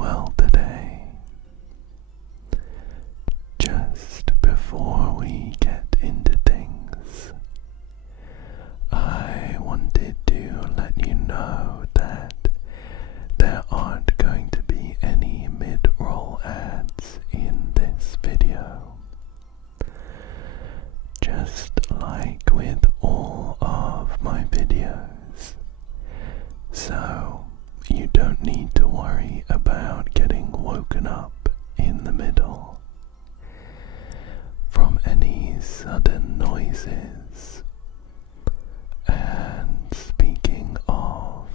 well today. Just before we get into things, I wanted to let you know that there aren't going to be any mid-roll ads in this video. Just like with all of my videos. So you don't need to worry about getting woken up in the middle from any sudden noises. And speaking of,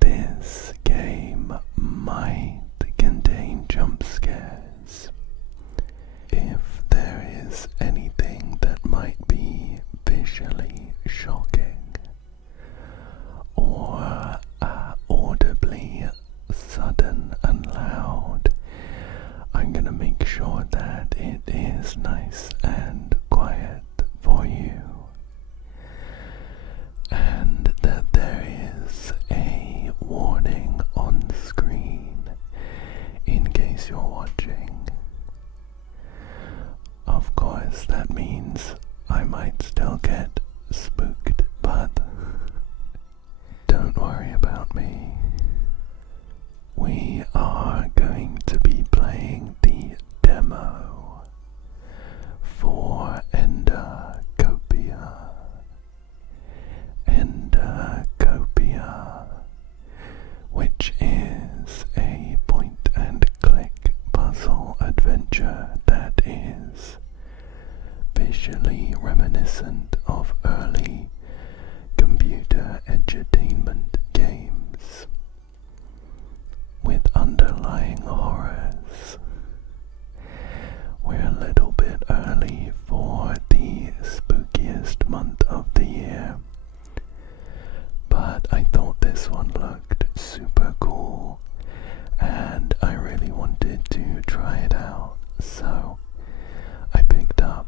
this game might contain jump scares. If there is anything that might be visually shocking or audibly sudden and loud, I'm gonna make sure that it is nice and quiet for you, and that there is a warning on screen in case you're watching. Of course, that means I might still get spooked, but don't worry about me. We are going to be playing the demo for Endacopia. Endacopia, which is a point-and-click puzzle adventure that is visually reminiscent of early computer entertainment games with underlying horrors. We're a little bit early for the spookiest month of the year, but I thought this one looked super cool and I really wanted to try it out, so I picked up,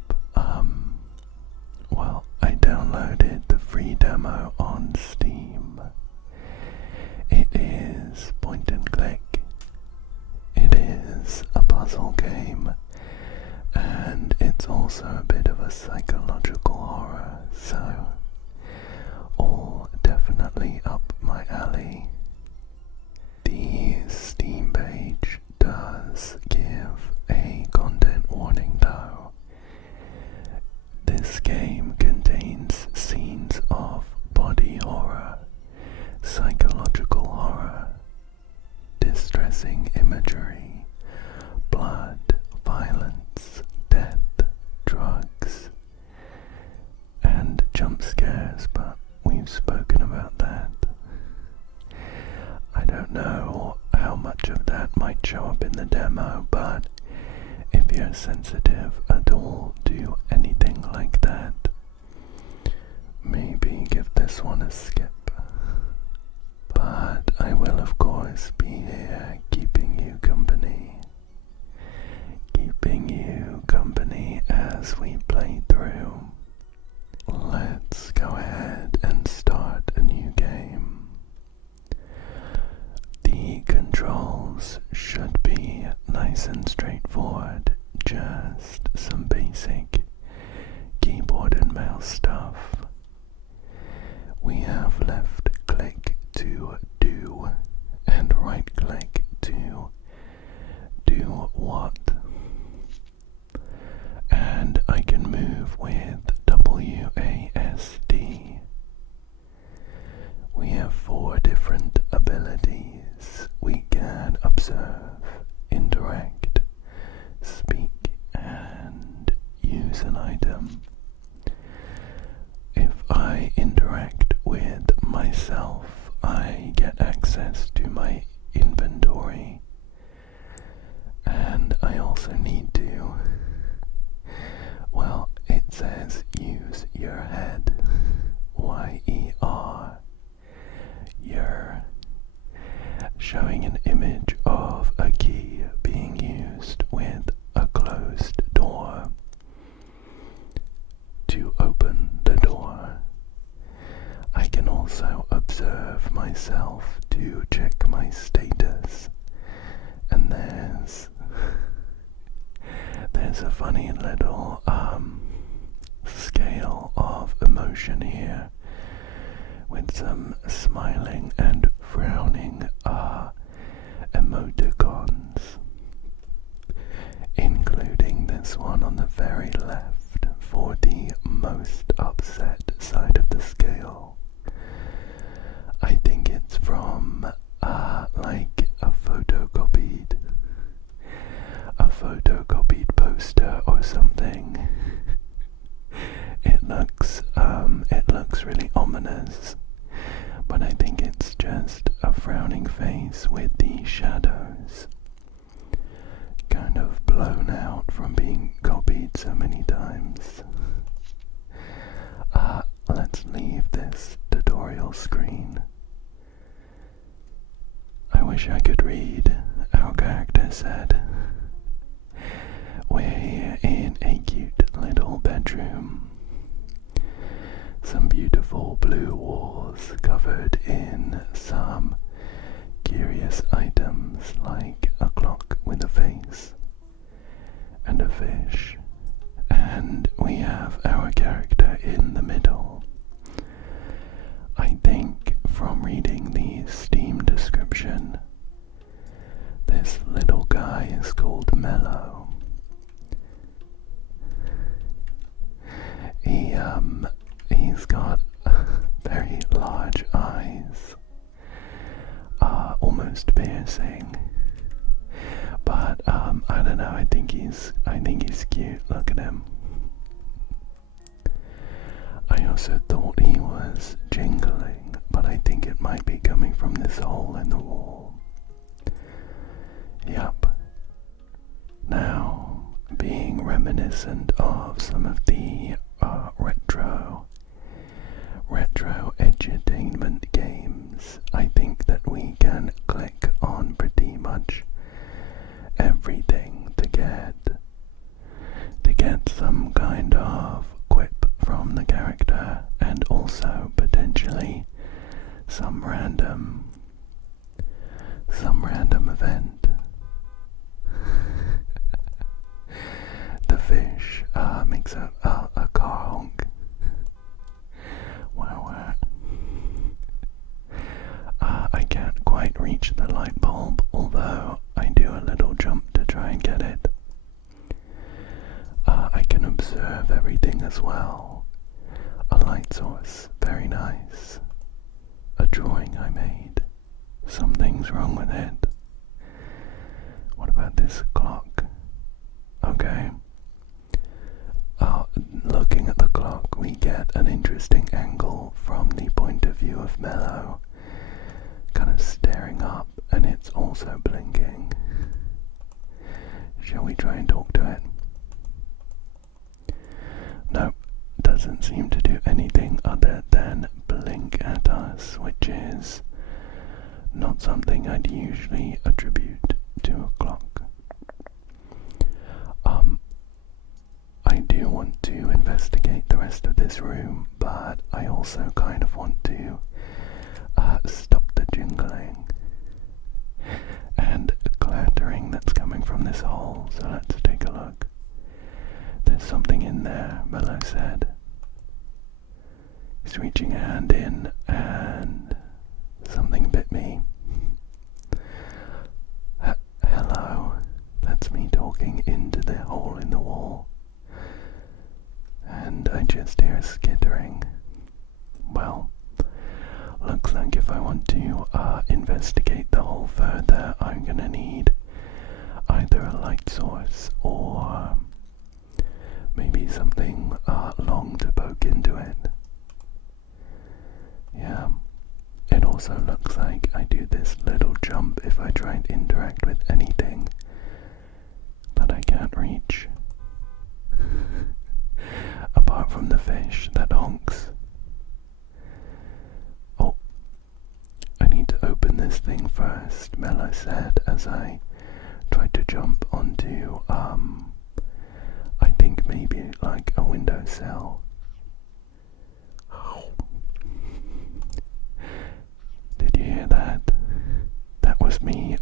I downloaded the free demo on Steam. It is point and click. It is a puzzle game, and it's also a bit of a psychological horror, so all definitely up my alley. The Steam page does give a content warning though. This game contains scenes of body horror, psychological horror, distressing imagery, blood, violence, death, drugs, and jump scares, but we've spoken about that. I don't know how much of that might show up in the demo, but if you're sensitive at all to anything like that, maybe give this one a skip. But I will of course be here keeping you company as we play through. Let's go ahead and start a new game. The controls should be nice and straightforward, just some basic keyboard and mouse stuff. We have left click to do and right click to do what. And I can move with WASD. We have 4 different abilities. We can observe, interact, speak, and use an item. If I interact with myself, I get access to my inventory, and I also need to, it says use your head, Y-E-R, your, showing an image of a key being used with a closed door to open the door. I can also observe myself to check my a funny little scale of emotion here, with some smiling and frowning emoticons, including this one on the very left for the most upset side of the scale. I think it's from like a photocopied poster or something. It looks really ominous, but I think it's just a frowning face with the shadows kind of blown out from being copied so many times. Let's leave this tutorial screen. I wish I could read. Our character said, "We're here in a cute little bedroom. Some beautiful blue walls covered in some curious items like a clock with a face and a fish, and we have our character in the middle. I think from reading the Steam description, this little guy is called Mellow. He's got very large eyes, almost piercing. But I don't know. I think he's cute. Look at him. I also thought he was jingling, but I think it might be coming from this hole in the wall. Yup. Now, being reminiscent of some of the retro edutainment games, I think that we can click on pretty much everything to get some kind of quip from the character, and also potentially some random event. The fish makes a car honk. Wow. I can't quite reach the light bulb, although I do a little jump to try and get it. I can observe everything as well. A light source, very nice. A drawing I made. Something's wrong with it. What about this clock? Okay. Looking at the clock, we get an interesting angle from the point of view of Mellow, kind of staring up, and it's also blinking. Shall we try and talk to it? Nope, doesn't seem to do anything other than blink at us, which is not something I'd usually attribute to a clock. I do want to investigate the rest of this room, but I also kind of want to stop the jingling and clattering that's coming from this hole, so let's take a look. There's something in there, Mellow said. He's reaching a hand in, and something bit me. Hello, that's me talking into the hole in the wall. And I just hear a skittering. Well, looks like if I want to investigate the hole further, I'm gonna need either a light source or maybe something long to poke into it. Yeah, it also looks like I do this little jump if I try and interact with anything that I can't reach. Apart from the fish that honks. Oh, I need to open this thing first, Mellow said as I tried to jump onto, I think maybe like a windowsill. Did you hear that? That was me,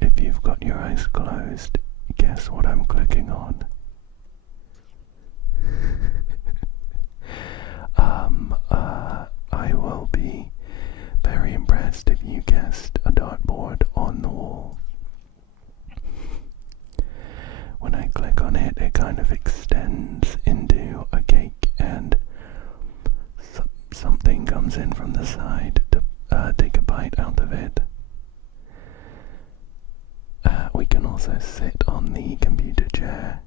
if you've got your eyes closed, guess what I'm clicking on? I will be very impressed if you guessed a dartboard on the wall. When I click on it, it kind of extends into a cake, and something comes in from the side to take a bite out of it. We can also sit on the computer chair,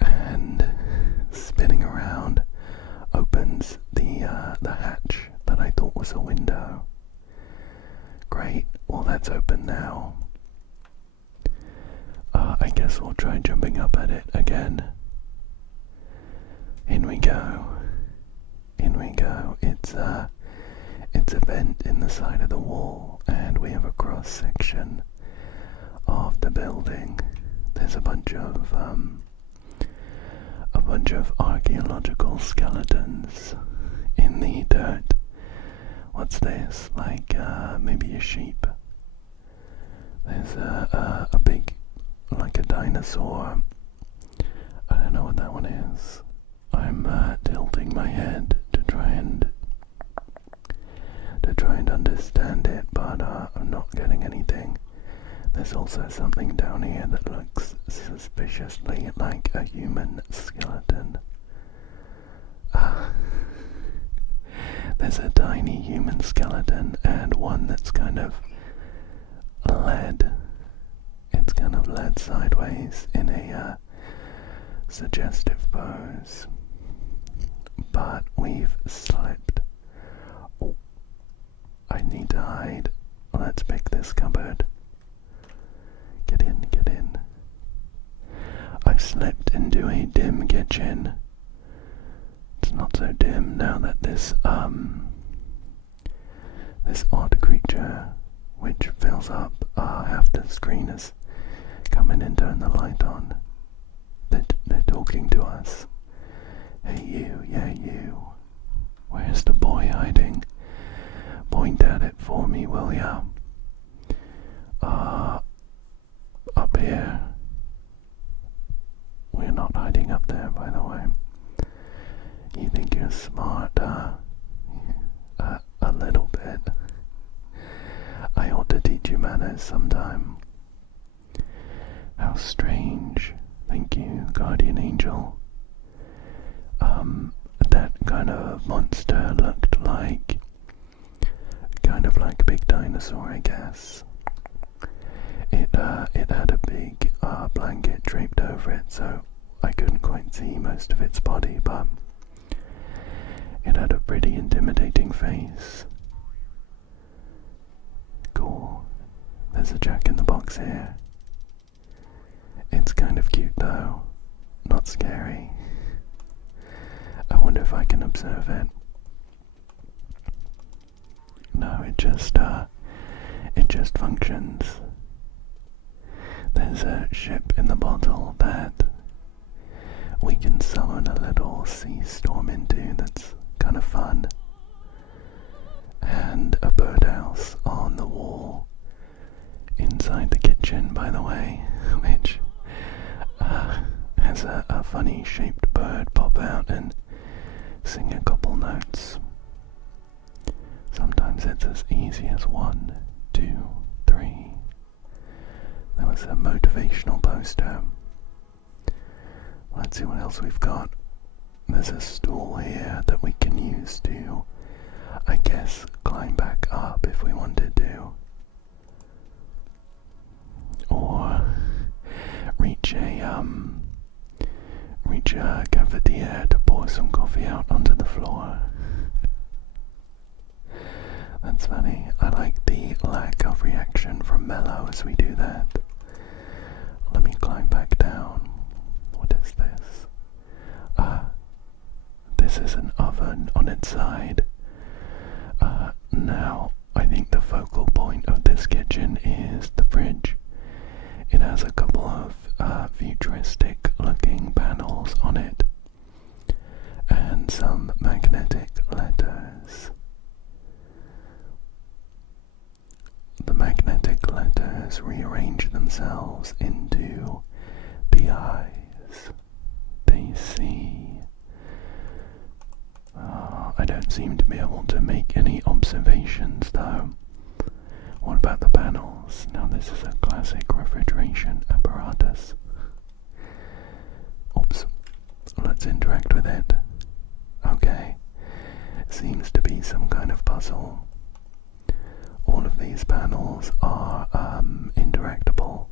and spinning around opens the hatch that I thought was a window. Great, well that's open now. I guess we'll try jumping up at it again. In we go. In we go. It's a vent in the side of the wall, and we have a cross section of the building. There's a bunch of archaeological skeletons in the dirt. What's this? Like maybe a sheep. There's a big, like a dinosaur. I don't know what that one is. I'm tilting my head to try and understand it, but I'm not getting anything. There's also something down here that looks suspiciously like a human skeleton. There's a tiny human skeleton and one that's kind of led. It's kind of led sideways in a suggestive pose. But we've slipped. Oh, I need to hide. Let's pick this cupboard. Get in, get in. I've slipped into a dim kitchen. It's not so dim now that this odd creature, which fills up half the screen, is coming and turn the light on. They're talking to us. Hey you, yeah you. Where's the boy hiding? Point at it for me, will ya? Up here. We're not hiding up there, by the way. You think you're smart, huh? A little bit. I ought to teach you manners sometime. How strange. Thank you, guardian angel. That kind of monster looked like kind of like a big dinosaur, I guess. It had a big blanket draped over it, so I couldn't quite see most of its body, but it had a pretty intimidating face. Cool. There's a Jack-in-the-Box here. It's kind of cute though, not scary. I wonder if I can observe it. No, it just functions. There's a ship in the bottle that we can summon a little sea storm into that's kind of fun. And a birdhouse on the wall inside the kitchen, by the way, which has a funny shaped bird pop out and sing a couple notes. Sometimes it's as easy as 1, 2, 3. That was a motivational poster. Let's see what else we've got. There's a stool here that we can use to, I guess, climb back up if we wanted to. Or reach a cafetiere to pour some coffee out onto the floor. That's funny. I like the lack of reaction from Mellow as we do that. Let me climb back down. What is this? This is an oven on its side. Now, I think the focal point of this kitchen is the fridge. It has a couple of futuristic looking panels on it and some magnetic letters. The magnetic letters rearrange themselves into the eyes they see. I don't seem to be able to make any observations though. What about the panels? Now this is a classic refrigeration apparatus. Oops. Let's interact with it. Okay. Seems to be some kind of puzzle. All of these panels are interactable.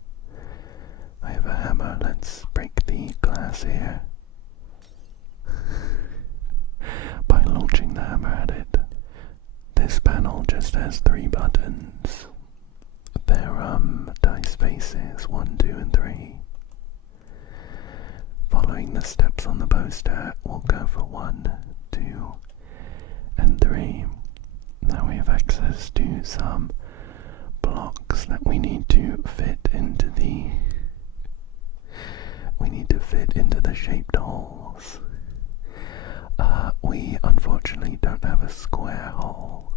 I have a hammer. Let's break the glass here by launching the hammer at it. This panel just has 3 buttons. They're dice faces 1, 2, and 3. Following the steps on the poster, we'll go for 1, 2, and 3. Now we have access to some blocks that we need to fit into the shaped holes. We unfortunately don't have a square hole.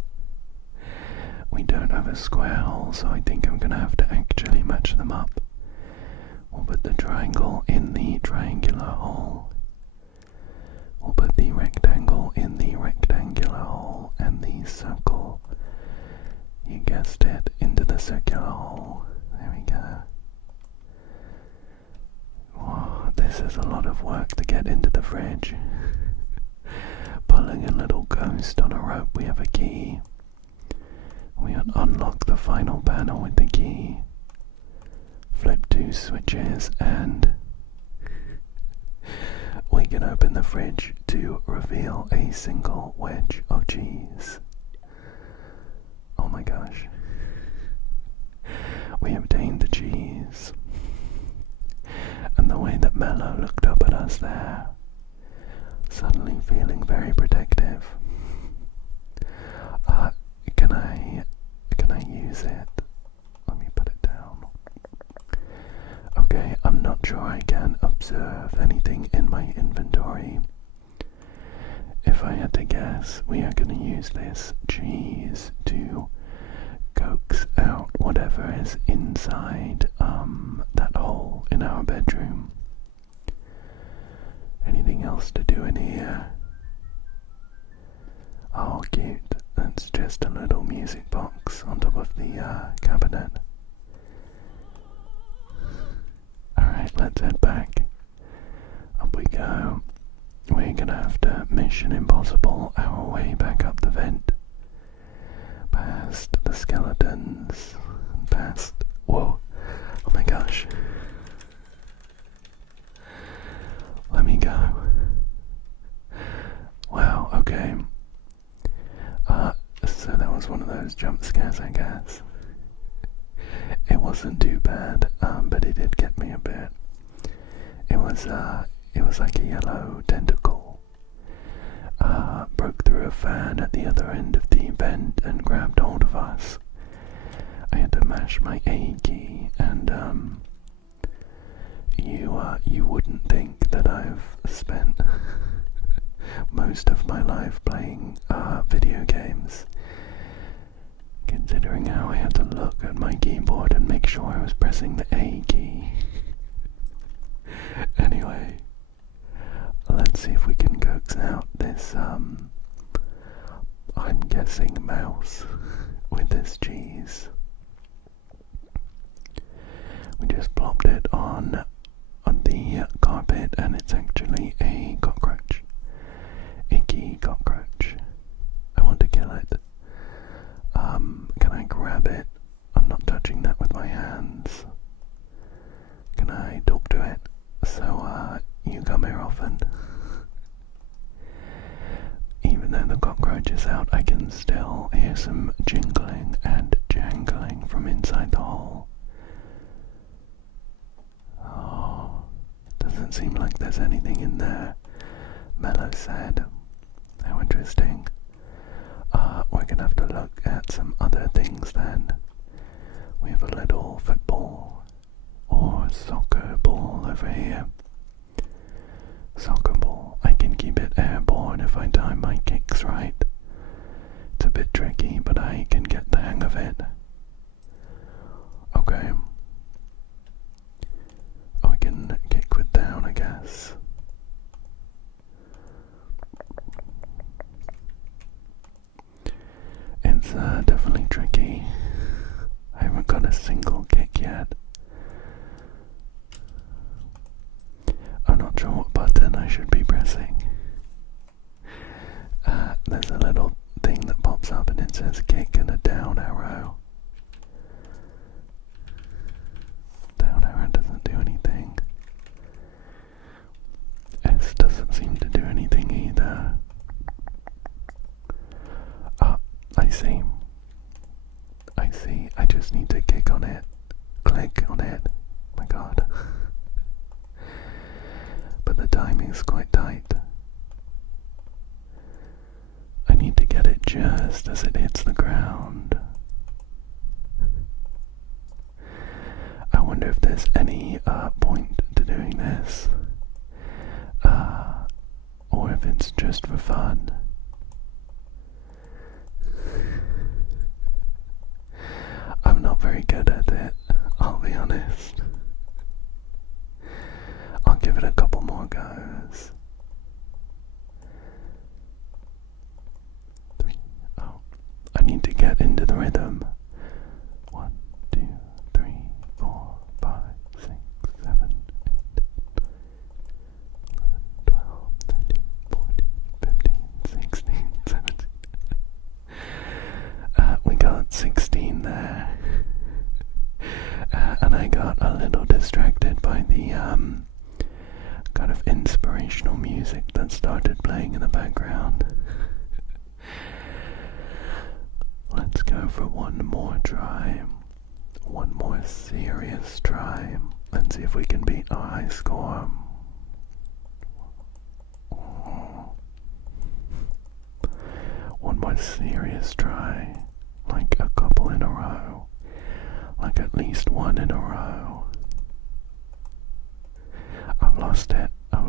So I think I'm gonna have to actually match them up. We'll put the triangle in the triangular hole. We'll put the rectangle in the rectangular hole, and the circle, you guessed it, into the circular hole. There we go. Whoa, this is a lot of work to get into the fridge. Pulling a little ghost on a rope. We have a key. We unlock the final panel with the key. Flip 2 switches and we can open the fridge to reveal a single wedge of cheese. Oh my gosh. We obtained the cheese. And the way that Mellow looked up at us there, suddenly feeling very protective. Can I use it? Let me put it down. Okay, I'm not sure I can observe anything in my inventory. If I had to guess, we are going to use this cheese to coax out whatever is inside that hole in our bedroom. Anything else to do in here? Oh, cute. That's just a little music box on top of the cabinet. Alright, let's head back. Up we go. We're gonna have to Mission Impossible our way back up the vent. Past the skeletons. Past... Whoa. Oh my gosh. Let me go. Wow, okay. So that was one of those jump scares, I guess. It wasn't too bad, but it did get me a bit. It was like a yellow tentacle. Broke through a fan at the other end of the vent and grabbed hold of us. I had to mash my A key, and you wouldn't think that I've spent most of my life playing video games, considering how I had to look at my keyboard and make sure I was pressing the A key. Anyway, let's see if we can coax out this, I'm guessing mouse with this cheese. We just plopped it on the carpet, and it's actually a cockroach. Icky cockroach. I want to kill it. Can I grab it? I'm not touching that with my hands. Can I talk to it? So, you come here often. Even though the cockroach is out, I can still hear some jingling and jangling from inside the hole. Oh, doesn't seem like there's anything in there. Mellow said. How interesting. We're gonna have to look at some other things then. We have a little football or soccer ball over here. Soccer ball. I can keep it airborne if I time my kicks right. It's a bit tricky, but I can get the hang of it. Okay. tricky. I haven't got a single kick yet. I'm not sure what button I should be pressing. There's a little thing that pops up and it says kick and a down arrow. Down arrow doesn't do anything. S doesn't seem to do anything either. I see. I just need to kick on it. Click on it. My god. But the timing's quite tight. I need to get it just as it hits the ground. I wonder if there's any point to doing this. Or if it's just for fun. I'm not very good at it, I'll be honest. I'll give it a couple more goes. 3. Oh, I need to get into the rhythm. 1, 2, 3, 4, 5, 6, 7, 8, 11, 12, 13, 14, 15, 16, 17. We got 16 there. And I got a little distracted by the kind of inspirational music that started playing in the background. Let's go for one more try. One more serious try. Let's see if we can beat our high score. One more serious try. Like a couple in a row. Like at least one in a row. I've lost it. I've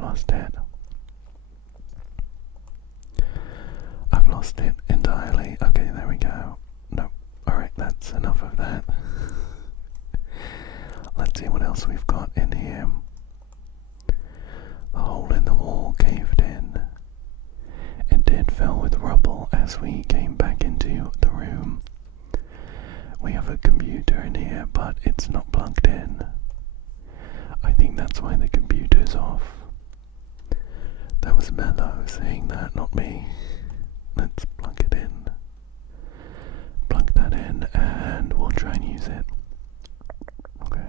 lost it entirely. Okay, there we go. Nope. Alright, that's enough of that. Let's see what else we've got in here. The hole in the wall caved in. It did fill with rubble as we came back into the room. We have a computer in here, but it's not plugged in. I think that's why the computer's off. That was Mellow saying that, not me. Let's plug it in. Plug that in and we'll try and use it. Okay.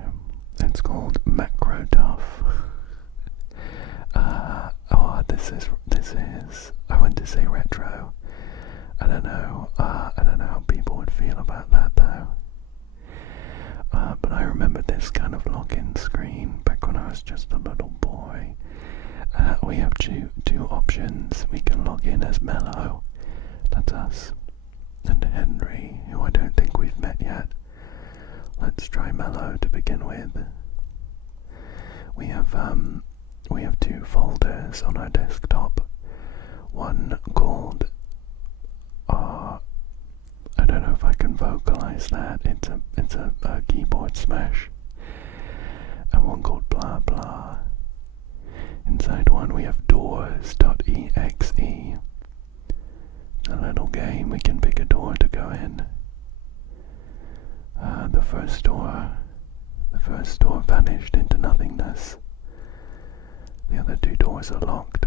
It's called Macro Tough. This is I went to say retro. I don't know how people would feel about that though. But I remember this kind of login screen back when I was just a little boy. We have two options. We can log in as Mellow, that's us, and Henry, who I don't think we've met yet. Let's try Mellow to begin with. We have two folders on our desktop. One called I don't know if I can vocalize that. It's a keyboard smash. And one called blah blah. Inside one we have doors.exe. It's a little game. We can pick a door to go in. The first door vanished into nothingness. The other two doors are locked.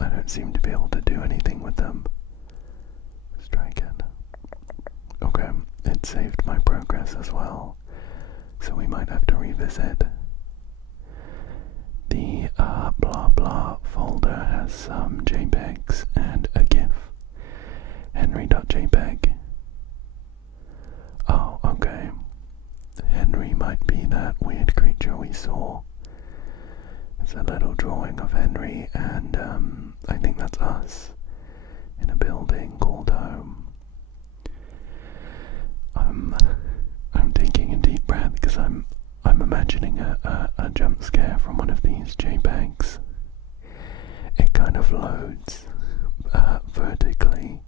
I don't seem to be able to do anything with them. Let's try again. Okay, it saved my progress as well, so we might have to revisit. The blah blah folder has some JPEGs and a GIF. Henry.jpg. Oh, okay. Henry might be that weird creature we saw. It's a little drawing of Henry, and I think that's us in a building called home. I'm taking a deep breath because I'm imagining a jump scare from one of these JPEGs. It kind of loads vertically,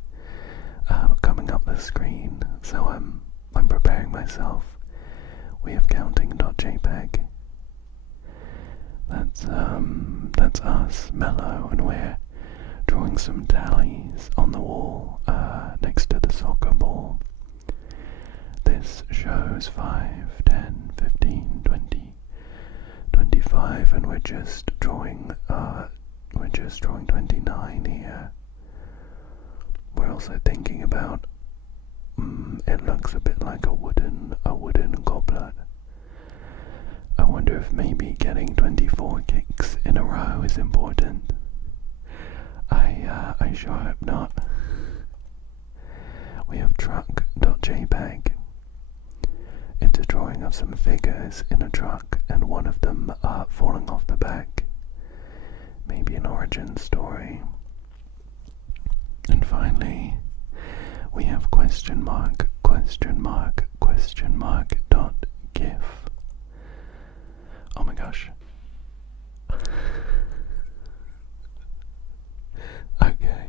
coming up the screen. So I'm preparing myself. We have counting.jpg. That's us, Mellow, and we're drawing some tallies on the wall next to the soccer ball. this shows 5, 10, 15, 20, 25, and we're just drawing 29 here. We're also thinking about, it looks a bit like a wooden goblet. I wonder if maybe getting 24 kicks in a row is important. I sure hope not. We have truck.jpg. It's a drawing of some figures in a truck and one of them falling off the back. Maybe an origin story. And finally, we have question mark dot gif. Oh my gosh. Okay.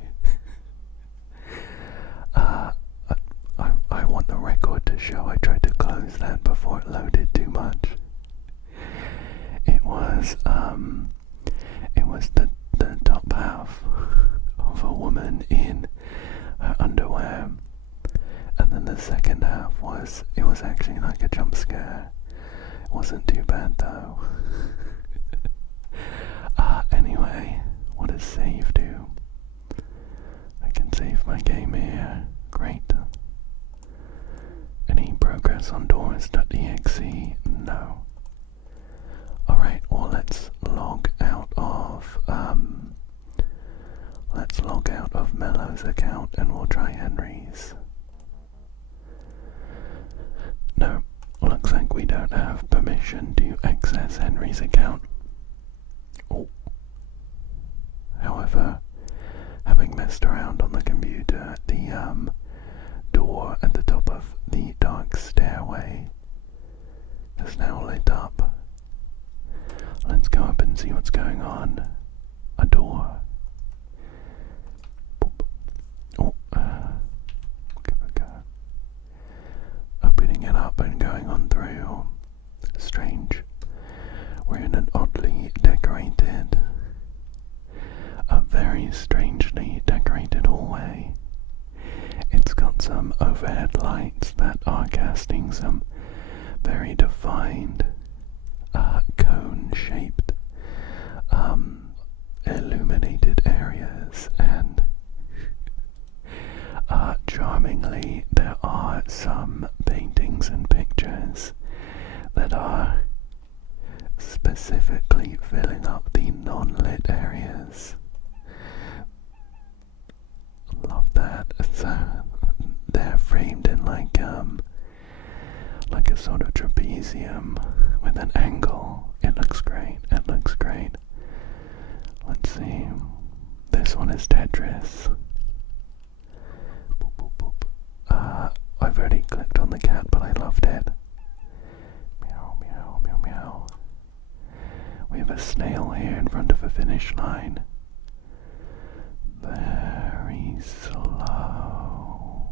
I want the record to show I tried to close that before it loaded too much. It was the top half of a woman in her underwear, and then the second half was actually like a jump scare. It wasn't too bad though. Anyway, what does save do? I can save my game here. Great. Any progress on doors.exe? No. Alright, well let's log out of Mellow's account and we'll try Henry's. No, looks like we don't have permission to access Henry's account. Oh. However, having messed around on the computer, the door at the top of the dark stairway is now lit up. Let's go up and see what's going on. A door. Boop. Oh, give it a go. Opening it up and going on through. Strange. We're in an oddly decorated, a very strangely decorated hallway. It's got some overhead lights that are casting some very defined, cone-shaped, illuminated areas, and charmingly, there are some paintings and pictures that are specifically filling up the non-lit areas. Love that. So they're framed in like a sort of trapezium with an angle. It looks great. It looks great. Let's see. This one is Tetris. Boop, boop, boop. I've already clicked on the cat, but I loved it. Meow, meow, meow, meow. We have a snail here in front of a finish line. Very slow.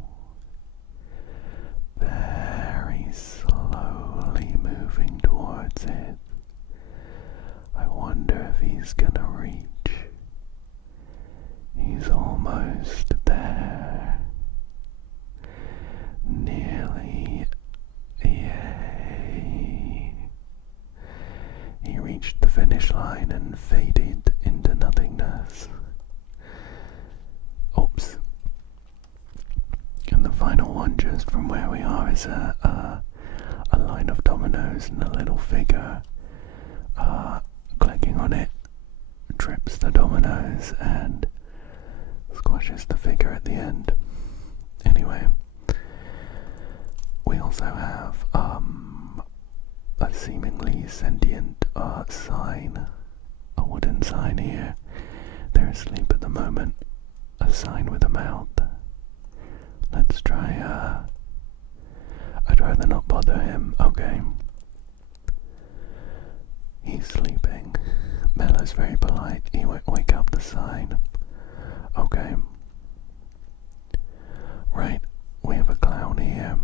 Very slowly moving towards it. I wonder if he's gonna reach. He's almost there. Nearly. Yay. He reached the finish line and faded into nothingness. Oops. And the final one, just from where we are, is a line of dominoes and a little figure. Clicking on it trips the dominoes and squashes the figure at the end. Anyway, we also have a seemingly sentient sign, a wooden sign here. They're asleep at the moment. A sign with a mouth. Let's try, I'd rather not bother him. Okay. He's sleeping. Mellow's very polite. He won't wake up the sign. Okay. Right. We have a clown here.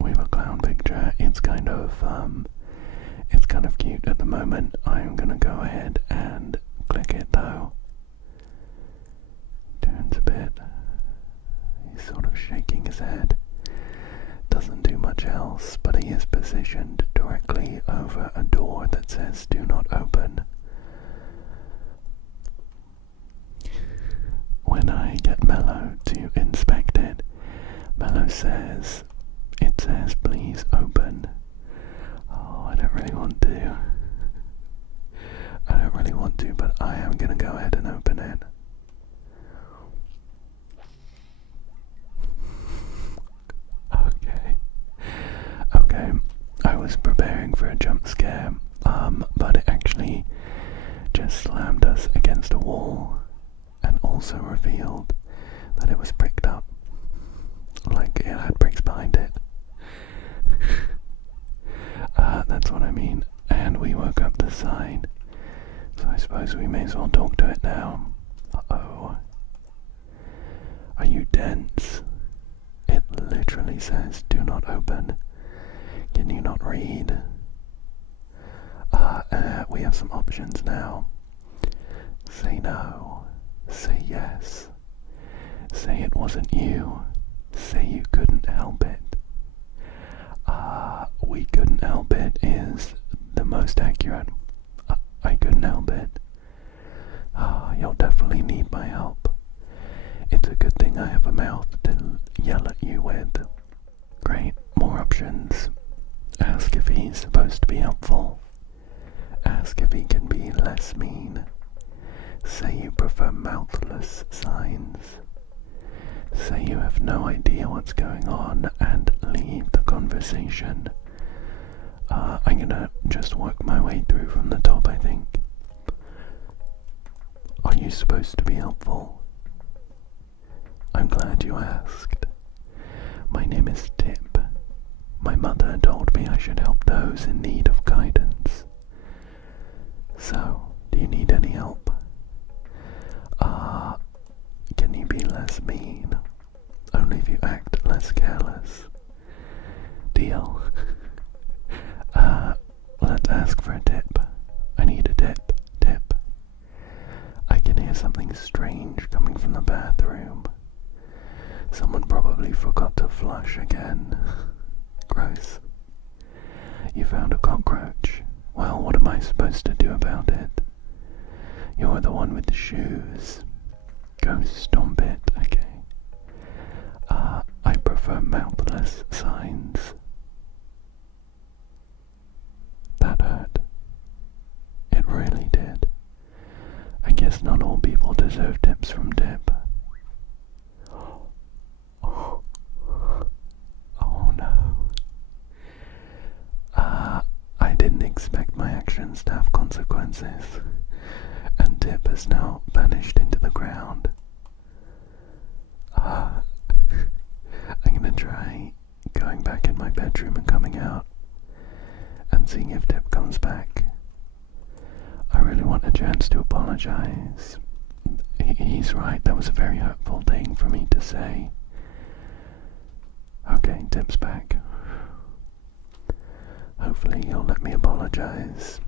We have a clown picture. It's kind of cute at the moment. I'm gonna go ahead and click it though. Turns a bit. He's sort of shaking his head. doesn't do much else, but he is positioned directly over a door that says "Do not open." When I get Mellow to inspect it, Mellow says, it says "Please open." Oh, I don't really want to. I don't really want to, but I am gonna go ahead and open it. Okay, I was preparing for a jump scare, but it actually just slammed us against a wall and also revealed that it was bricked up, like it had bricks behind it. That's what I mean. And we woke up the sign, so I suppose we may as well talk to it now. Uh-oh. Are you dense? It literally says "Do not open." Can you not read? We have some options now. Say no. Say yes. Say it wasn't you. Say you couldn't help it. We couldn't help it is the most accurate. I couldn't help it. You'll definitely need my help. It's a good thing I have a mouth to yell at you with. Great, more options. Ask if he's supposed to be helpful. Ask if he can be less mean. Say you prefer mouthless signs. Say you have no idea what's going on and leave the conversation. I'm gonna just work my way through from the top, I think. Are you supposed to be helpful? I'm glad you asked. My name is Tip. My mother told me I should help those in need of guidance. So, do you need any help? Can you be less mean? Only if you act less careless. Deal. Let's ask for a tip. I need a tip. Tip. I can hear something strange coming from the bathroom. Someone probably forgot to flush again. Gross. You found a cockroach. Well, what am I supposed to do about it? You're the one with the shoes. Go stomp it, okay. I prefer mouthless signs. That hurt. It really did. I guess not all people deserve tips from Tip. Oh no. I didn't expect my actions to have consequences, and Tip has now vanished into the ground. I'm gonna try going back in my bedroom and coming out and seeing if Tip comes back. I really want a chance to apologize. He's right, that was a very hurtful thing for me to say. Okay, Tip's back. Hopefully he'll let me apologize.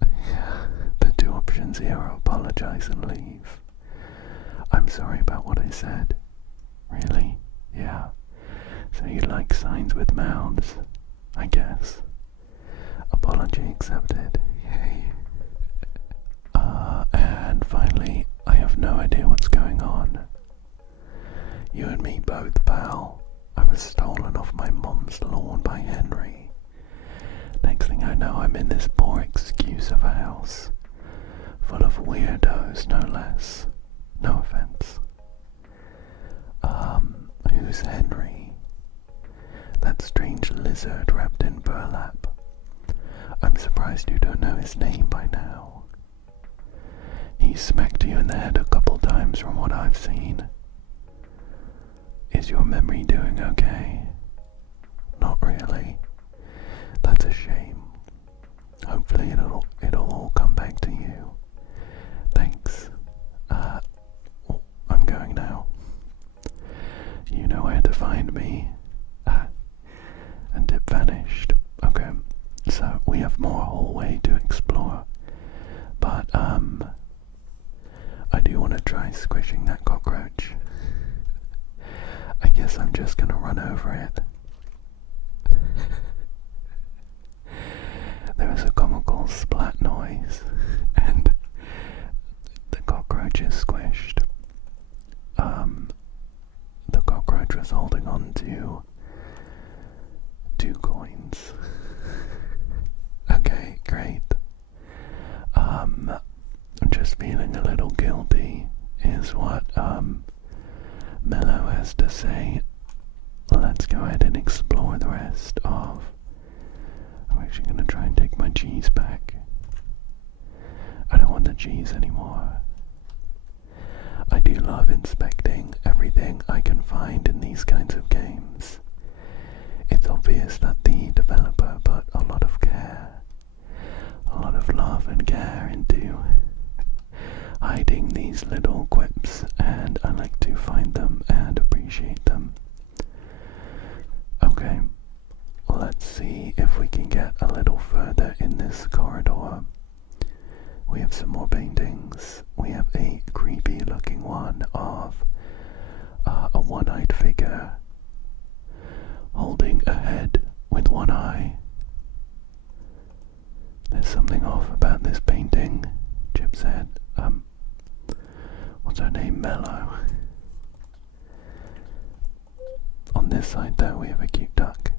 The two options here are apologize and leave. I'm sorry about what I said. Really? Yeah. So you like signs with mouths, I guess. Apology accepted. Yay. And finally, I have no idea what's going on. You and me both, pal. I was stolen off my mom's lawn by Henry. Next thing I know, I'm in this poor excuse of a house, full of weirdos, no less. No offense. Who's Henry? That strange lizard wrapped in burlap. I'm surprised you don't know his name by now. He smacked you in the head a couple times from what I've seen. Is your memory doing okay? Not really. That's a shame. Hopefully it'll all come back to you. Thanks. I'm going now. You know where to find me. And it vanished. Okay, so we have more hallway to explore. But, I do want to try squishing that cockroach. I guess I'm just gonna run over it. There was a comical splat noise, and the cockroach is squished. The cockroach was holding on to 2 coins. Okay, great. I'm just feeling a little guilty, is what Mellow has to say. Let's go ahead and explore the rest of... I'm actually going to try and take my cheese back. I don't want the cheese anymore. I do love inspecting everything I can find in these kinds of games. It's obvious that the developer put a lot of care, a lot of love and care into hiding these little quips, and I like to find them and appreciate them. Okay, let's see if we can get a little further in this corridor. We have some more paintings. We have a creepy looking one of a one-eyed figure holding a head with one eye. There's something off about this painting, Chip said. What's her name? Mellow. On this side though, we have a cute duck.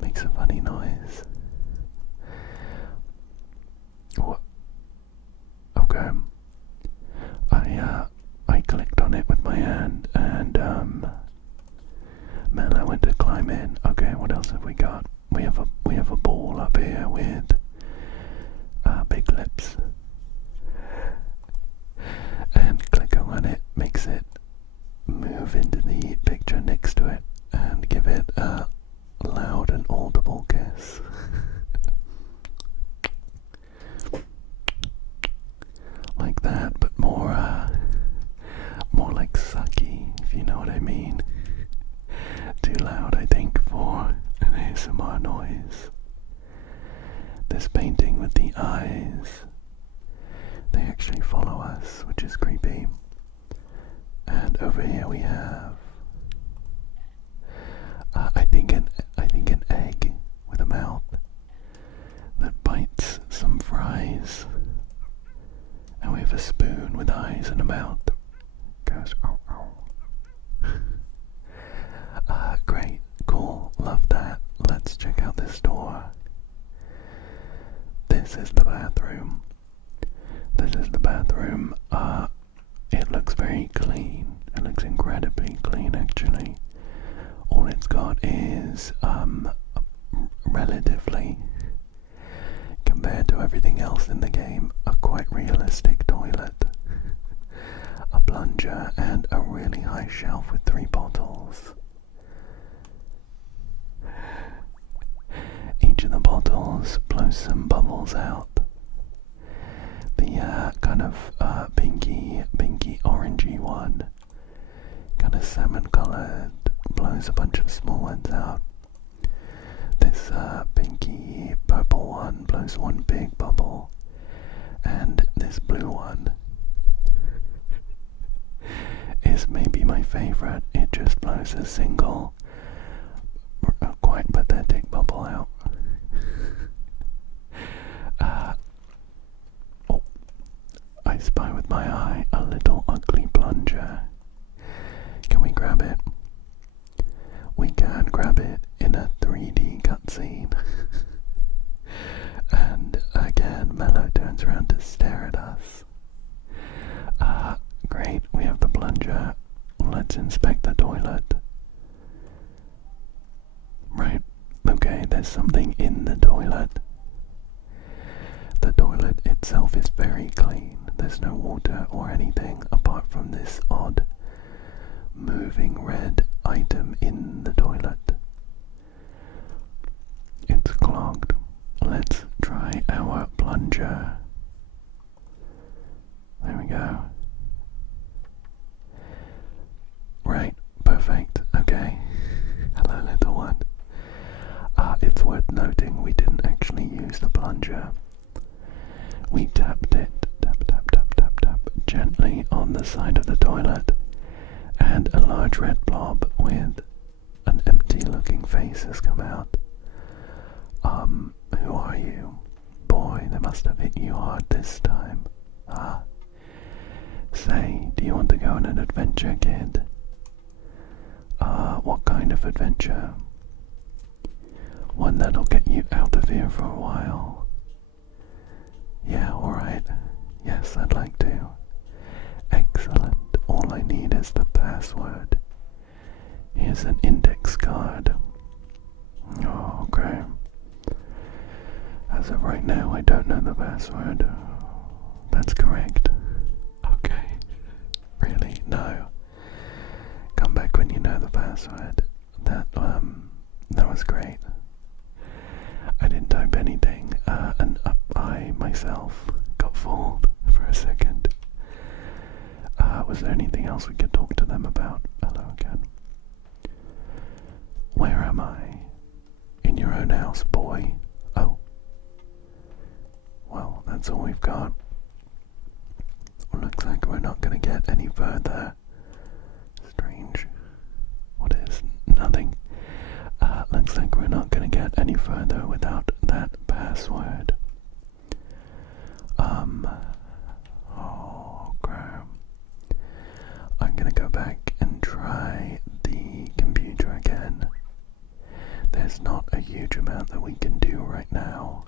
Makes a funny noise. What? Okay. I clicked on it with my hand, and Mellow went to climb in. Okay, what else have we got? We have a ball up here with big lips, and clicking on it makes it move into the picture next to it and give it a loud and audible kiss. Like that, but more like sucky, if you know what I mean. Too loud, I think, for an ASMR noise. This painting with the eyes, they actually follow us, which is creepy. And over here we have, I think an egg with a mouth that bites some fries. And we have a spoon with eyes and a mouth. Goes, ow, ow. Great, cool, love that. Let's check out this door. This is the bathroom. This is the bathroom. It looks very clean. It looks incredibly clean, actually. All it's got is, relatively, compared to everything else in the game, a quite realistic toilet, a plunger, and a really high shelf with 3 bottles. Each of the bottles blows some bubbles out. The kind of pinky orangey one, kind of salmon coloured, blows a bunch of small ones out. This pinky purple one blows one big bubble, and this blue one is maybe my favourite. It just blows a single, quite pathetic bubble out. Oh, I spy with my eye a little ugly plunger. Can we grab it? We can grab it in a 3D cutscene. And again, Mellow turns around to stare at us. Great, we have the plunger. Let's inspect the toilet. Right, okay, there's something in the toilet. The toilet itself is very clean. There's no water or anything apart from this odd moving red item in the toilet. It's clogged. Let's try our plunger. There we go. Right, perfect. Okay. Hello, little one. It's worth noting we didn't actually use the plunger. We tapped it, tap, tap, tap, tap, tap, gently on the side of the toilet, and a large red blob with an empty-looking face has come out. Who are you? Boy, they must have hit you hard this time. Say, do you want to go on an adventure, kid? What kind of adventure? One that'll get you out of here for a while. Yeah, alright. Yes, I'd like to. Excellent. All I need is the password. Here's an index card. Oh, okay. As of right now, I don't know the password. That's correct. Okay. Really? No. Come back when you know the password. That was great. I didn't type anything, and I myself got fooled for a second. Was there anything else we could talk to them about? Hello again. Where am I? In your own house, boy. Oh. Well, that's all we've got. Looks like we're not going to get any further. Strange. What is? Nothing. Looks like we're not going to get any further without that password. Okay. I'm going to go back and try the computer again. There's not a huge amount that we can do right now.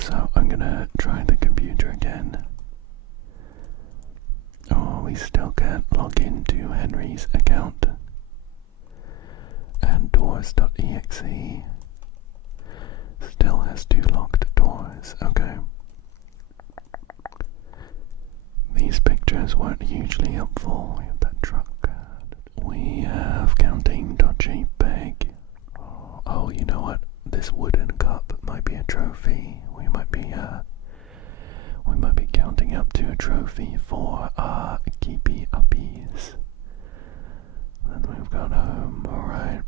So I'm going to try the computer again. Oh, we still can't log into Henry's account. And doors.exe still has 2 locked doors. Okay. These pictures weren't hugely helpful. We have that truck. We have counting.jpg. Oh, you know what? This wooden cup might be a trophy. We might be counting up to a trophy for our keepy uppies. Then we've got home, alright.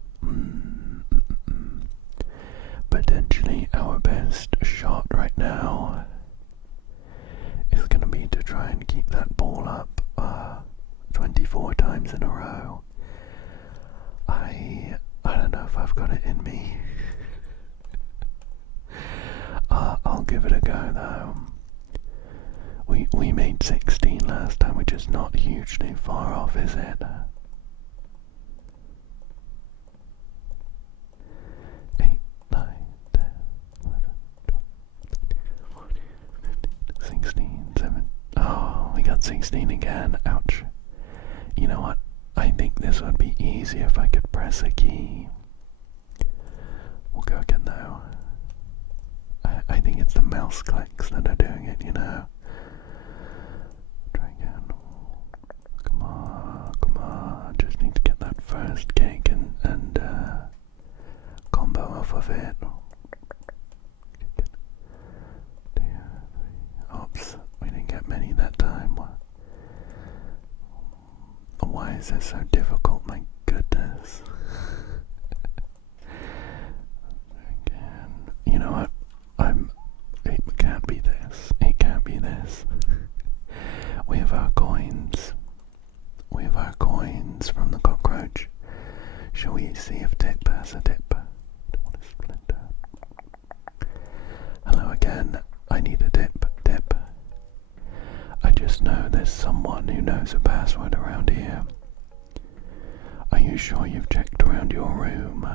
Potentially our best shot right now is going to be to try and keep that ball up 24 times in a row. I don't know if I've got it in me. I'll give it a go though. We made 16 last time, which is not hugely far off, is it? 8, 9, 10, 11, 12, 14, 15, 16, 17. Oh, we got 16 again. Ouch. You know what? I think this would be easier if I could press a key. We'll go again though. I think it's the mouse clicks that are doing it, you know. Try again. Come on. Just need to get that first cake and combo off of it. Oops, we didn't get many that time. Why is this so difficult? My goodness. Again. You know what? It can't be this. It can't be this. We have our coins. We have our coins from the cockroach. Shall we see if Tip has a tip? Don't want to splinter. Hello again. I need a tip. Tip. I just know there's someone who knows a password around here. Are you sure you've checked around your room?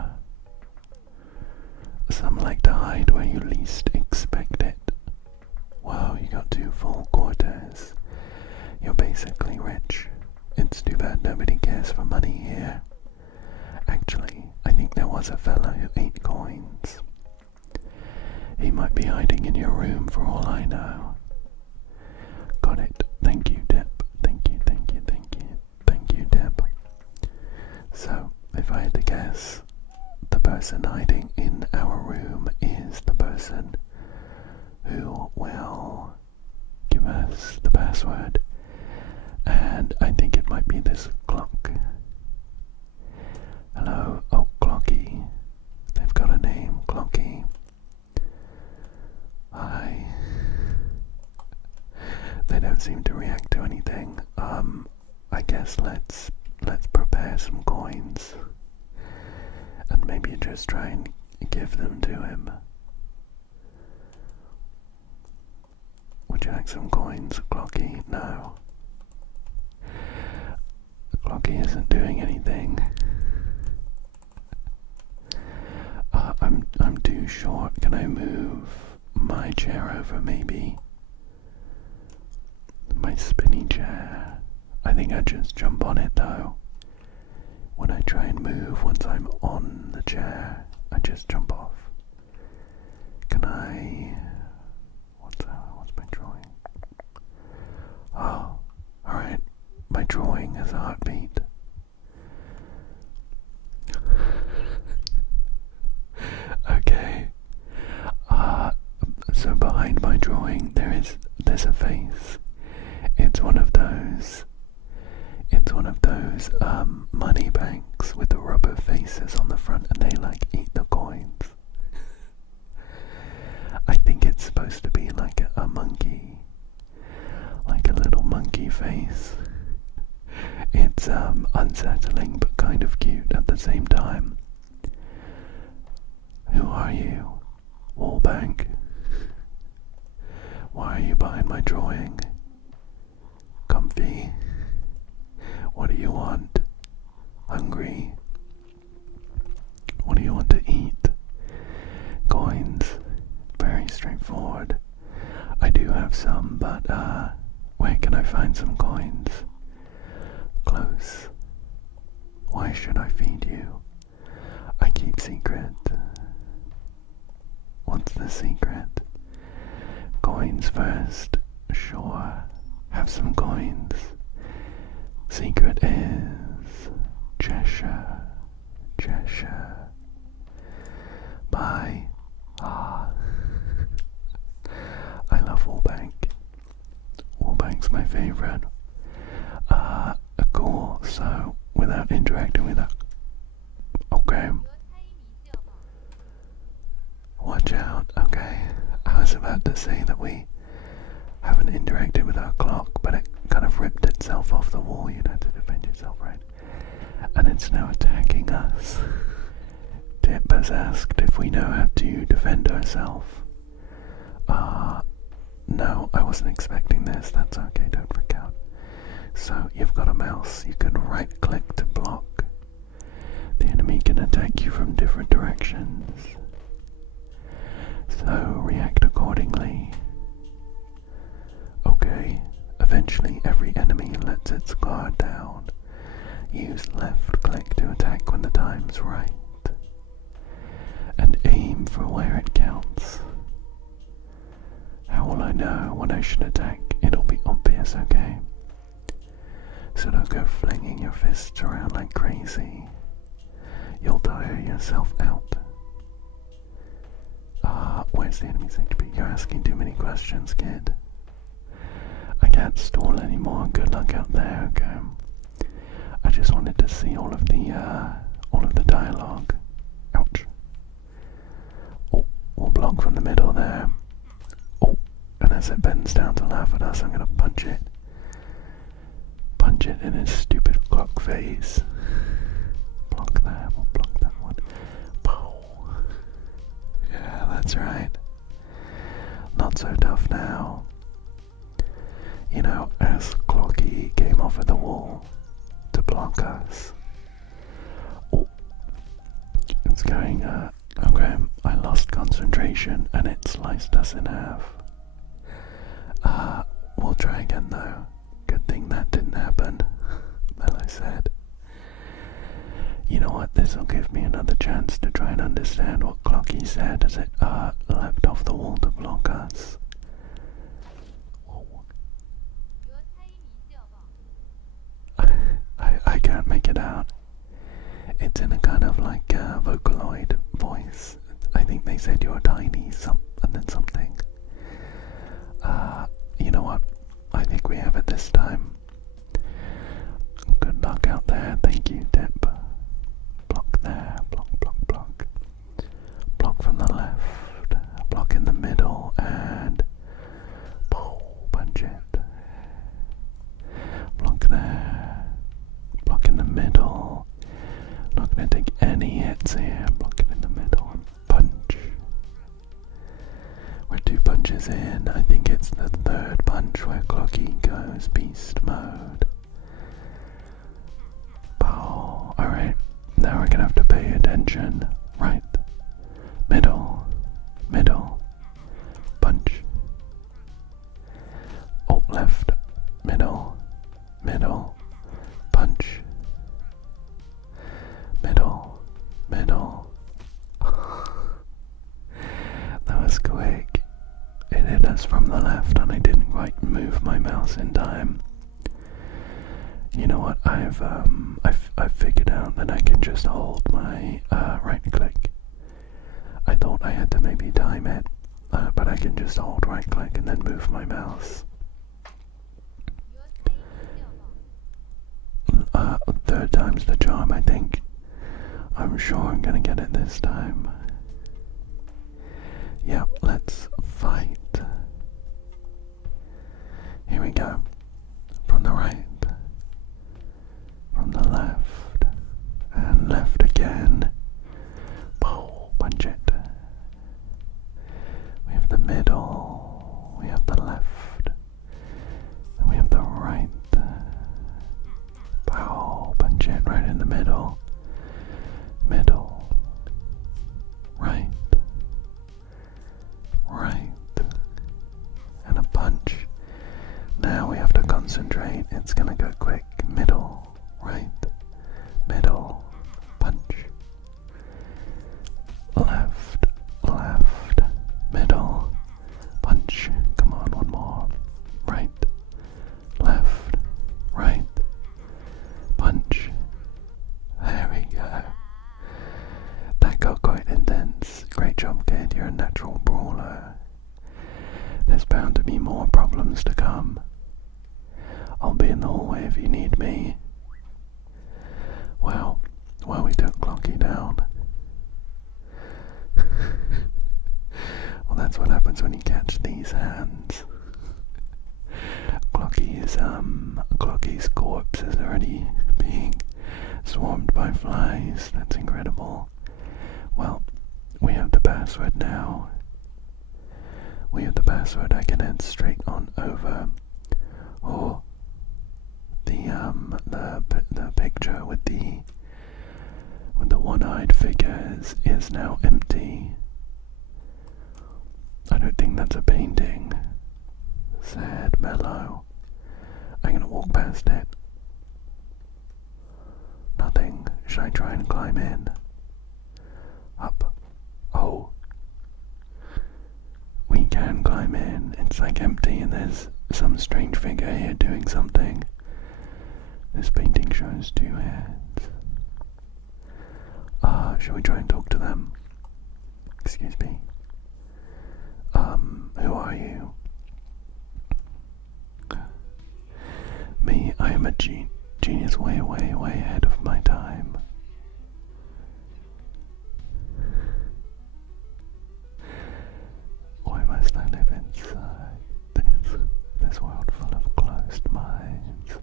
Some like to hide where you least expect it. Wow, you got 2 full quarters. You're basically rich. It's too bad nobody cares for money here. Actually, I think there was a fella who ate coins. He might be hiding in your room for all I know. Got it. Thank you, Deb. Thank you, Deb. So, if I had to guess, the person hiding in our room is the person who will give us the password. And I think it might be this clock. Hello? Oh, Clocky. They've got a name, Clocky. Hi. They don't seem to react to anything. I guess let's prepare some coins and maybe just try and give them to him. Would you like some coins, Clocky? No. Clocky isn't doing anything. I'm too short. Can I move my chair over maybe? My spinny chair. I think I just jump on it though. When I try and move, once I'm on the chair, I just jump off. Can I... What's my drawing? Oh, alright. My drawing has a heartbeat. Okay. So behind my drawing there's a face. It's one of those money banks with the rubber faces on the front, and they like eat the coins. I think it's supposed to be like a monkey, like a little monkey face. It's unsettling but kind of cute at the same time. Who are you? Wallbank? Why are you behind my drawing? Comfy? What do you want? Hungry? What do you want to eat? Coins? Very straightforward. I do have some, but where can I find some coins? Close. Why should I feed you? I keep secret. What's the secret? Coins first. Sure. Have some coins. Secret is Cheshire. Bye. I love Wallbank. Wallbank's my favorite. Cool. So without interacting with that. Okay. Watch out. Okay. I was about to say that we haven't interacted with our clock, but it kind of ripped itself off the wall. You'd have to defend yourself, right? And it's now attacking us. Tip has asked if we know how to defend ourselves. No, I wasn't expecting this. That's okay, don't freak out. So, you've got a mouse. You can right-click to block. The enemy can attack you from different directions. So, react accordingly. Okay, eventually every enemy lets its guard down. Use left click to attack when the time's right. And aim for where it counts. How will I know when I should attack? It'll be obvious, okay? So don't go flinging your fists around like crazy. You'll tire yourself out. Where's the enemy's HP? You're asking too many questions, kid. I can't stall anymore. Good luck out there, okay? I just wanted to see all of the dialogue. Ouch. Oh, we'll block from the middle there. Oh, and as it bends down to laugh at us, I'm gonna punch it. Punch it in his stupid clock face. Block that, we'll block that one. Pow. Yeah, that's right. Not so tough now. You know, as Clocky came off of the wall to block us. Oh, it's going, okay, I lost concentration and it sliced us in half. We'll try again though. Good thing that didn't happen, Mellow said. You know what, this'll give me another chance to try and understand what Clocky said as it, leapt off the wall to block us. I can't make it out. It's in a kind of like Vocaloid voice. I think they said you're tiny, and then something. You know what? I think we have it this time. Good luck out there. Thank you, Dip. Block there. Block, block, block. Block from the left. Block in the middle. And punch it. Block there. is in, I think it's the third punch where Clocky goes beast mode. Oh, alright, now we're gonna have to pay attention. Right, middle, middle, punch. Oh, left, middle, middle, punch. Middle, middle. That was quick. It hit us from the left and I didn't quite move my mouse in time. You know what, I've figured out that I can just hold my right click. I thought I had to maybe time it, but I can just hold right click and then move my mouse. Third time's the charm, I think. I'm sure I'm gonna get it this time. Yep, let's fight. Here we go. From the right, from the left, and left again. Bow, punch it. We have the middle, we have the left, and we have the right. Bow, punch it right in the middle. Middle, right, right, and a punch. Now we have to concentrate, it's gonna go quick. Middle, right, middle, punch. Left, left, middle, punch. Come on, one more. Right, left, right, punch. There we go. That got quite intense. Great job, kid. You're a natural brawler. There's bound to be more problems to come. I'll be in the hallway if you need me. Well, we took Clocky down. Well, that's what happens when you catch these hands. Clocky's corpse is already being swarmed by flies. That's incredible. Well, we have the password now. We have the password. I can head straight on over. Oh, the picture with the one-eyed figures is now empty. I don't think that's a painting. Said Mellow. I'm gonna walk past it. Nothing. Should I try and climb in? Up. Oh. We can climb in. It's like empty and there's some strange figure here doing something. This painting shows two heads. Shall we try and talk to them? Excuse me. Who are you? Me, I am a genius way ahead of my time. Why must I live inside this world full of closed minds?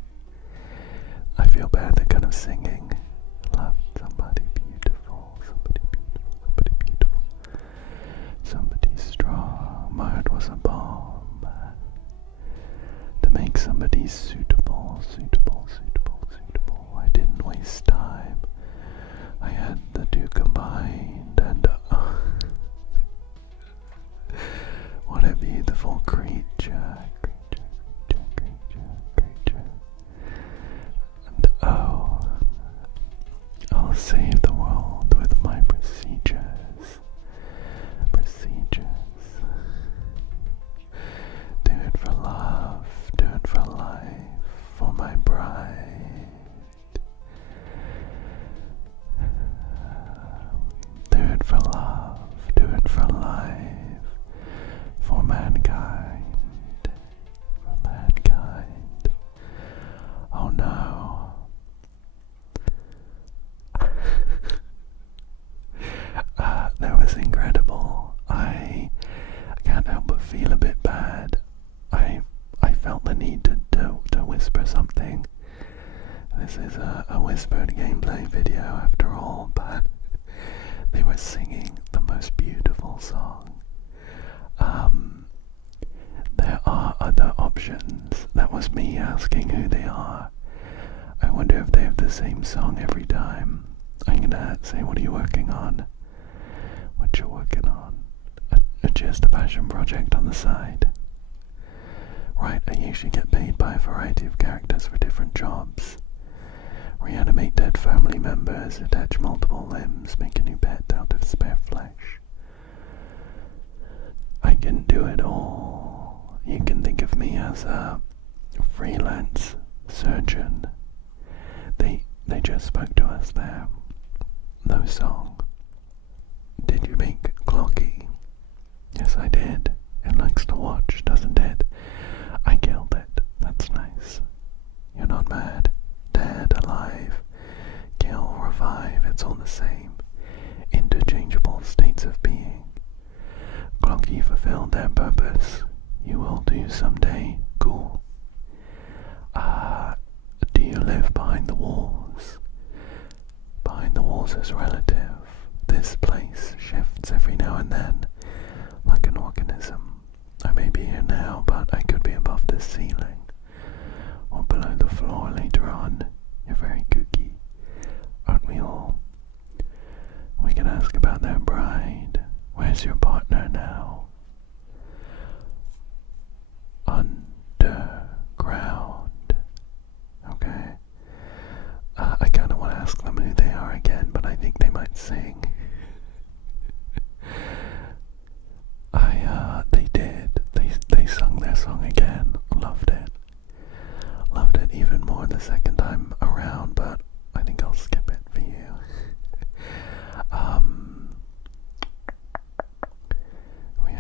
I feel bad they're kind of singing. Loved somebody beautiful, somebody beautiful, somebody beautiful, somebody strong. My heart was a bomb to make somebody suitable. I didn't waste time. I had the two combined, and what a beautiful creature. And I'll save the world with my procedures. Do it for love, do it for life, for my bride. Do it for love, do it for life, for mankind, Oh no. That was incredible. I can't help but feel a bit bad. I felt the need to whisper something. This is a whispered gameplay video after all, but they were singing the most beautiful song. that was me asking who they are. I wonder if they have the same song every time. I'm gonna say, what are you working on? What you working on? Just a passion project on the side. Right, I usually get paid by a variety of characters for different jobs. Reanimate dead family members, attach multiple limbs, make a new pet out of spare flesh. I can do it all. You can think of me as a freelance surgeon. They just spoke to us there. No song. Did you make Clocky? Yes, I did. It likes to watch, doesn't it? I killed it. That's nice. You're not mad. Dead, alive, kill, revive, it's all the same. Interchangeable states of being. Clocky fulfilled their purpose. You will do someday. Cool. Do you live behind the walls? Behind the walls is relative. This place shifts every now and then, like an organism. I may be here now, but I could be above this ceiling, or below the floor later on. You're very kooky, aren't we all? We can ask about their bride. Where's your partner now? Underground. Okay. I kinda wanna ask them who they are again, but I think they might sing. They did. They sung their song again. Loved it. Loved it even more the second time around, but I think I'll skip it for you.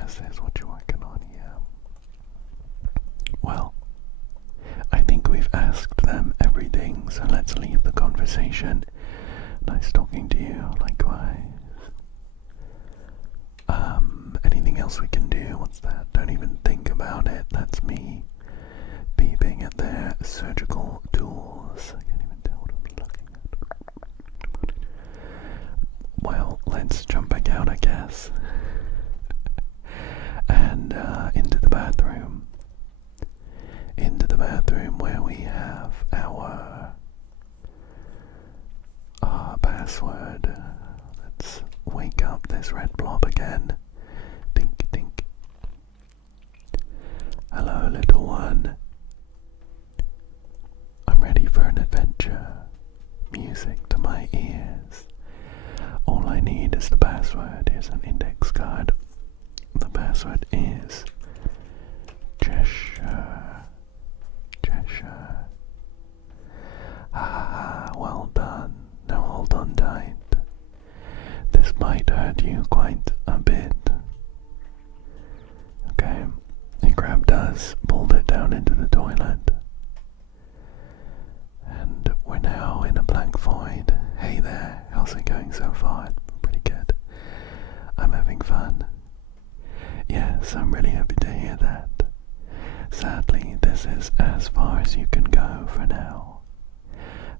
Says what you're working on here. Well, I think we've asked them everything, so let's leave the conversation. Nice talking to you, likewise. Anything else we can do? What's that? Don't even think about it. That's me beeping at their surgical tools. I can't even tell what I'm looking at. Well, let's jump back out, I guess. And into the bathroom. Into the bathroom where we have our password. Let's wake up this red blob again. Dink, dink. Hello, little one. I'm ready for an adventure. Music to my ears. All I need is the password. Here's an index card. The password is Cheshire. Cheshire. Well done. Now hold on tight. This might hurt you quite a bit. Okay, he grabbed us, pulled it down into the toilet. And we're now in a blank void. Hey there, how's it going so far? Pretty good. I'm having fun. Yes, I'm really happy to hear that. Sadly, this is as far as you can go for now.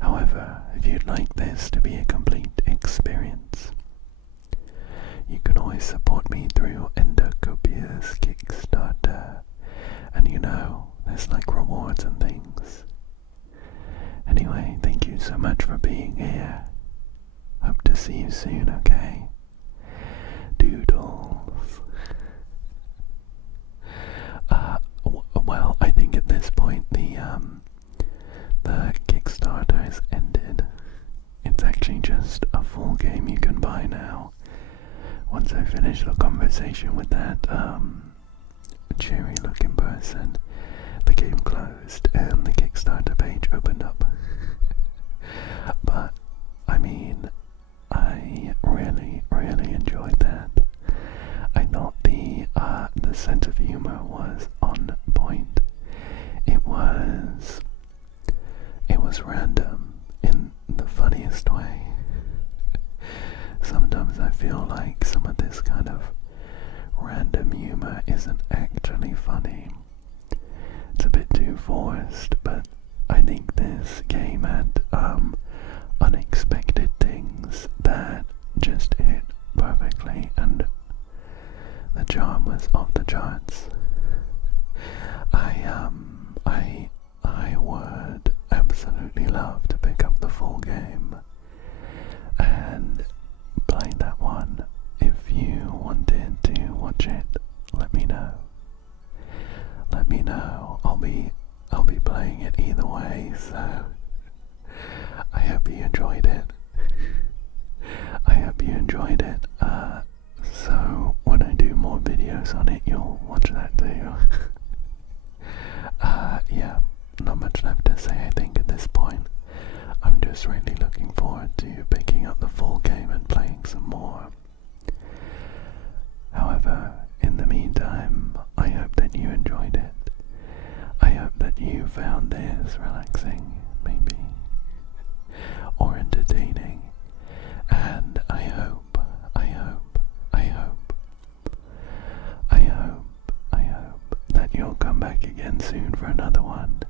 However, if you'd like this to be a complete experience, you can always support me through Endacopia's Kickstarter. And you know, there's like rewards and things. Anyway, thank you so much for being here. Hope to see you soon, okay? Doodles. Well, I think at this point the Kickstarter has ended. It's actually just a full game you can buy now. Once I finish the conversation with that cheery looking person, the game closed and the Kickstarter page opened up. But I mean, I really enjoyed that. I thought the sense of humor was on point. It was random in the funniest way. Sometimes I feel like some of this kind of random humor isn't actually funny. It's a bit too forced, but I think this game had unexpected things that just hit perfectly, and the charm was off the charts. absolutely love to pick up the full game and play that one. If you wanted to watch it, let me know. Let me know. I'll be playing it either way, so I hope you enjoyed it. I hope you enjoyed it. So when I do more videos on it, you'll watch that too. Yeah, not much left to say I think at this point. I'm just really looking forward to picking up the full game and playing some more. However, in the meantime, I hope that you enjoyed it. I hope that you found this relaxing, maybe, or entertaining, and I hope that you'll come back again soon for another one.